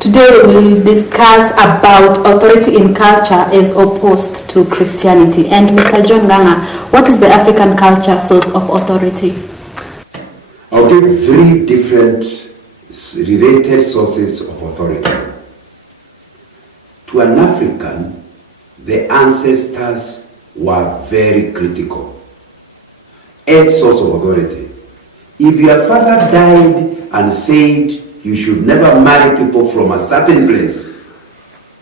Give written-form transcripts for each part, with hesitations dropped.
Today we will discuss about authority in culture as opposed to Christianity. And Mr. John Ganga, what is the African culture source of authority? I'll give 3 different related sources of authority. To an African, the ancestors were very critical as source of authority. If your father died and said you should never marry people from a certain place,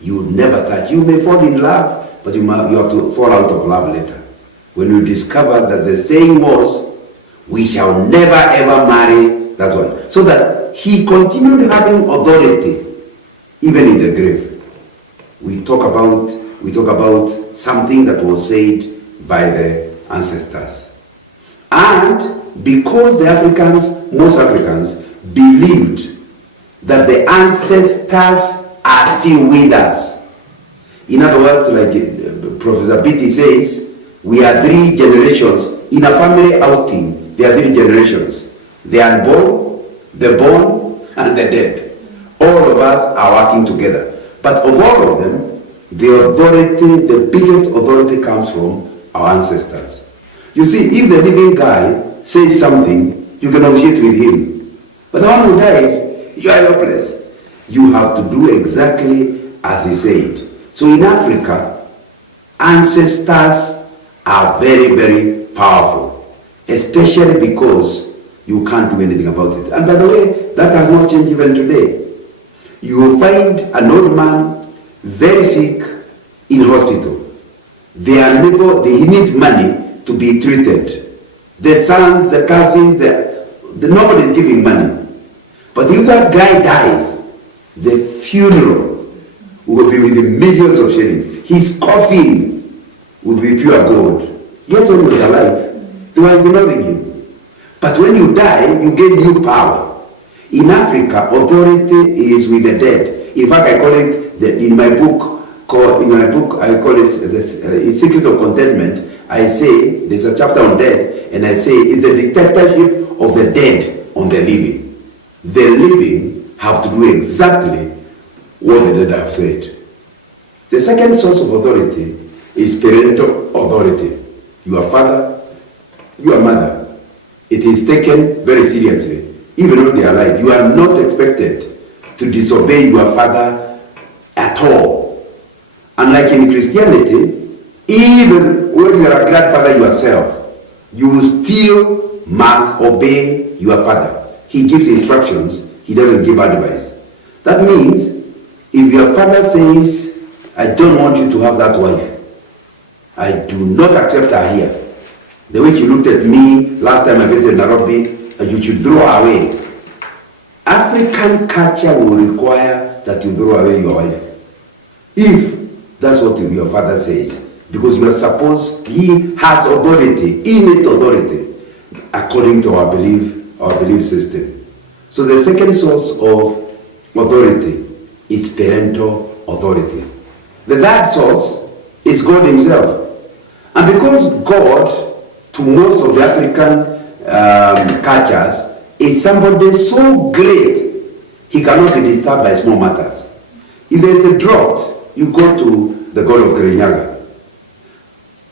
you would never touch. You may fall in love, but you have to fall out of love later. When you discover that the saying was, we shall never ever marry that one. So that he continued having authority even in the grave. We talk about something that was said by the ancestors. And because the Africans, most Africans, believed that the ancestors are still with us. In other words, like Professor Beatty says, we are 3 generations. In a family outing, there are 3 generations. The unborn, the born, and the dead. All of us are working together. But of all of them, the authority, the biggest authority comes from our ancestors. You see, if the living guy says something, you can negotiate with him. But the one who died, you are helpless. You have to do exactly as he said. So in Africa, ancestors are very, very powerful, especially because you can't do anything about it. And by the way, that has not changed even today. You will find an old man very sick in hospital. He needs money to be treated. The sons, the cousins, nobody is giving money. But if that guy dies, the funeral will be with the millions of shillings. His coffin would be pure gold. Yet when he was alive, they were ignoring him. But when you die, you gain new power. In Africa, authority is with the dead. In fact, I call it in my book. I call it the Secret of Contentment. I say there's a chapter on death, and I say it's the dictatorship of the dead on the living. The living have to do exactly what the dead have said. The second source of authority is parental authority. Your father, your mother. It is taken very seriously. Even when they are alive, you are not expected to disobey your father at all. Unlike in Christianity, even when you are a grandfather yourself, you still must obey your father. He gives instructions, he doesn't give advice. That means, if your father says, I don't want you to have that wife, I do not accept her here. The way she looked at me last time I visited Nairobi, you should throw her away. African culture will require that you throw away your wife. If that's what your father says. Because you are supposed, he has authority, innate authority, according to our belief system. So the second source of authority is parental authority. The third source is God himself. And because God, to most of the African cultures, is somebody so great, he cannot be disturbed by small matters. If there is a drought, you go to the God of Kirinyaga.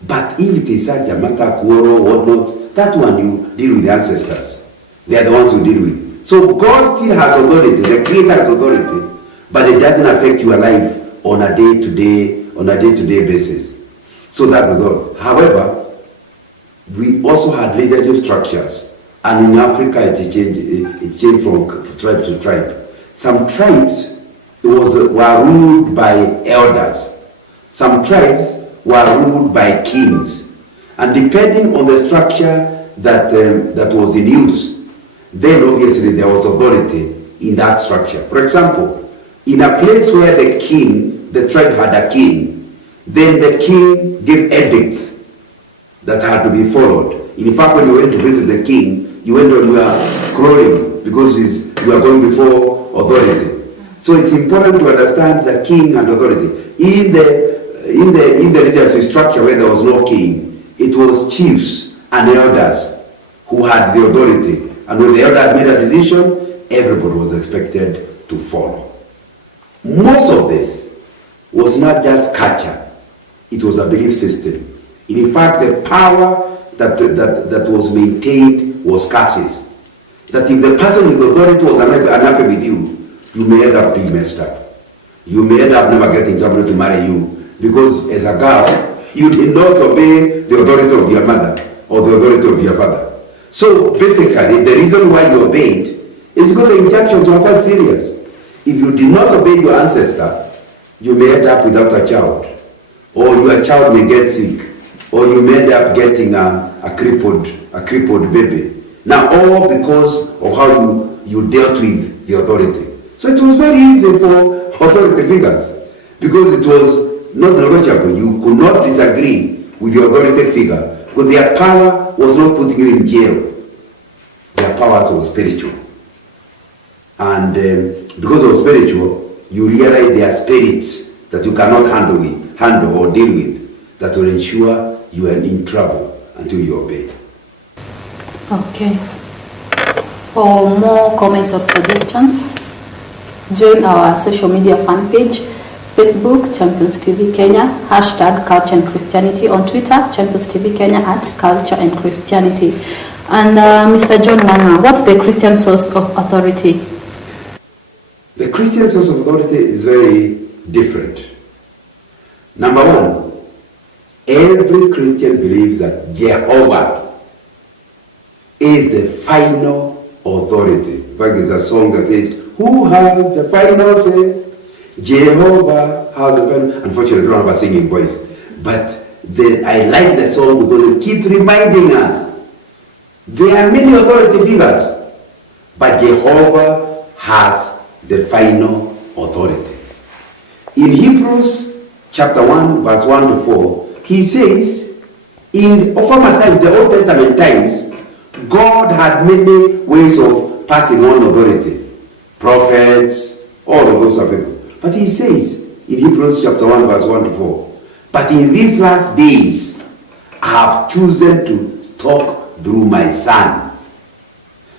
But if it is such a matter, quarrel, whatnot, that one you deal with the ancestors. They are the ones who deal with. So God still has authority, the Creator has authority, but it doesn't affect your life on a day-to-day basis. So that's the God. However, we also had leadership structures, and in Africa it changed from tribe to tribe. Some tribes were ruled by elders. Some tribes were ruled by kings. And depending on the structure that was in use, then obviously there was authority in that structure. For example, in a place where the tribe had a king, then the king gave edicts that had to be followed. In fact, when you went to visit the king, you went on your crawling because you are going before authority. So it's important to understand the king and authority. In the leadership structure where there was no king, it was chiefs and elders who had the authority. And when the elders made a decision, everybody was expected to follow. Most of this was not just culture, it was a belief system. In fact, the power that was maintained was curses. That if the person with authority was unhappy with you, you may end up being messed up. You may end up never getting somebody to marry you because as a girl, you did not obey the authority of your mother or the authority of your father. So basically, the reason why you obeyed is because the injunctions were quite serious. If you did not obey your ancestor, you may end up without a child, or your child may get sick, or you may end up getting a crippled baby. Now, all because of how you dealt with the authority. So it was very easy for authority figures because it was not negotiable. You could not disagree with the authority figure because their power was not putting you in jail. Their power was spiritual. And because of spiritual, you realize there are spirits that you cannot handle or deal with that will ensure you are in trouble until you obey. Okay. For more comments or suggestions, join our social media fan page, Facebook, Champions TV Kenya, hashtag Culture and Christianity, on Twitter, Champions TV Kenya @Culture and Christianity. And Mr. John Nganga, what's the Christian source of authority? The Christian source of authority is very different. Number one, every Christian believes that Jehovah is the final authority. In fact, there's a song that says, "Who has the final say? Jehovah has the final." Unfortunately, I don't have a singing voice. But I like the song because it keeps reminding us there are many authority figures, but Jehovah has the final authority. In Hebrews chapter 1, verse 1 to 4, he says, in former times, the Old Testament times, God had many ways of passing on authority. Prophets, all of those are people. But he says in Hebrews chapter 1, verse 1 to 4, "But in these last days, I have chosen to talk through my Son."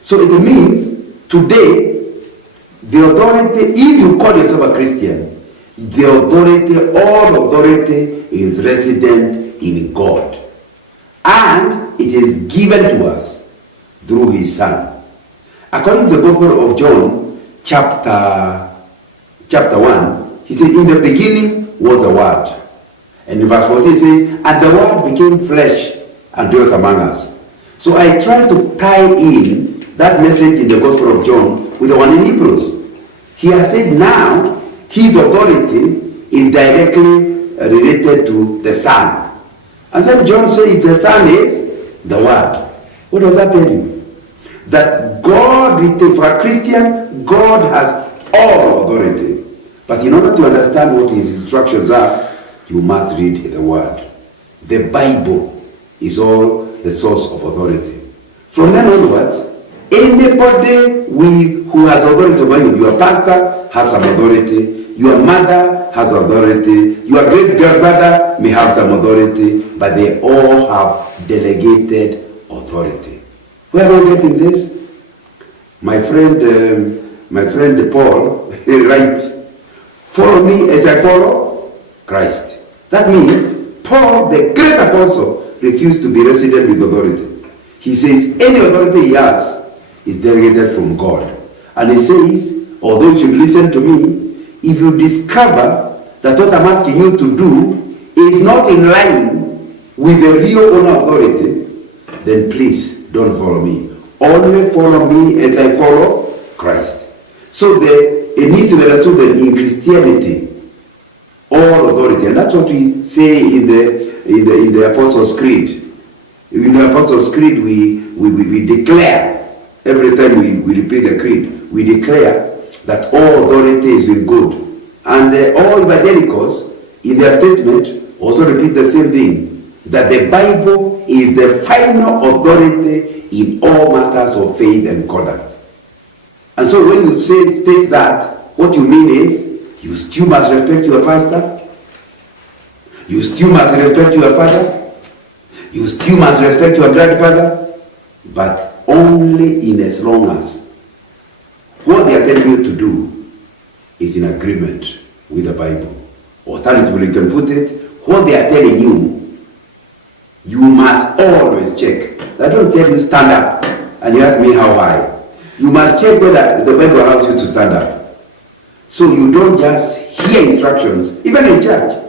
So it means today, the authority, if you call yourself a Christian, the authority, all authority is resident in God. And it is given to us through his Son. According to the Gospel of John, chapter 1, he said, "In the beginning was the Word." And in verse 14 it says, "And the Word became flesh and dwelt among us." So I try to tie in that message in the Gospel of John with the one in Hebrews. He has said now his authority is directly related to the Son. And then John says the Son is the Word. What does that tell you? That God, for a Christian, God has all authority. But in order to understand what his instructions are, you must read the Word. The Bible is all the source of authority. From then onwards, anybody who has authority over you, your pastor has some authority, your mother has authority, your great-grandfather may have some authority, but they all have delegated authority. Where am I getting this? My friend Paul writes, "Follow me as I follow Christ." That means Paul, the great apostle, refused to be resident with authority. He says any authority he has is delegated from God. And he says, although you should listen to me, if you discover that what I'm asking you to do is not in line with the real owner authority, then please don't follow me. Only follow me as I follow Christ. So it needs to be understood that in Christianity, all authority, and that's what we say in the Apostles' Creed. In the Apostles' Creed, we declare, every time we repeat the creed, we declare that all authority is in good. And all evangelicals, in their statement, also repeat the same thing, that the Bible is the final authority in all matters of faith and conduct. And so when you state that, what you mean is, you still must respect your pastor, you still must respect your father, you still must respect your grandfather, but only in as long as what they are telling you to do is in agreement with the Bible. Alternatively, you can put it, what they are telling you, you must always check. I don't tell you stand up and you ask me how high. You must check whether the Bible allows you to stand up. So you don't just hear instructions, even in church.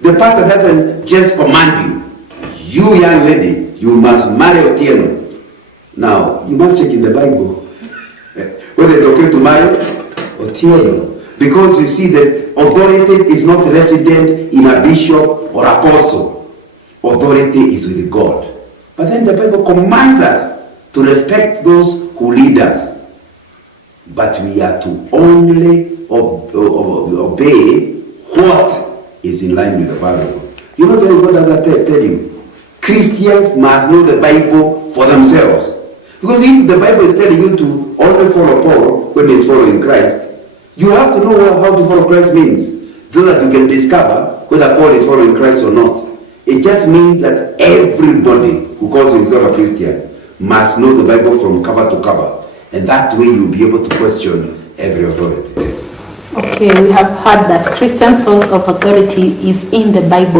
The pastor doesn't just command you. You, young lady, you must marry Otieno. Now, you must check in the Bible whether it's okay to marry Otieno. Because you see, the authority is not resident in a bishop or apostle. Authority is with God. But then the Bible commands us to respect those who lead us. But we are to only obey what is in line with the Bible. You know what does that tell you? Christians must know the Bible for themselves. Because if the Bible is telling you to only follow Paul when he's following Christ, you have to know how to follow Christ means, so that you can discover whether Paul is following Christ or not. It just means that everybody who calls himself a Christian must know the Bible from cover to cover. And that way you'll be able to question every authority. Okay, we have heard that Christian source of authority is in the Bible.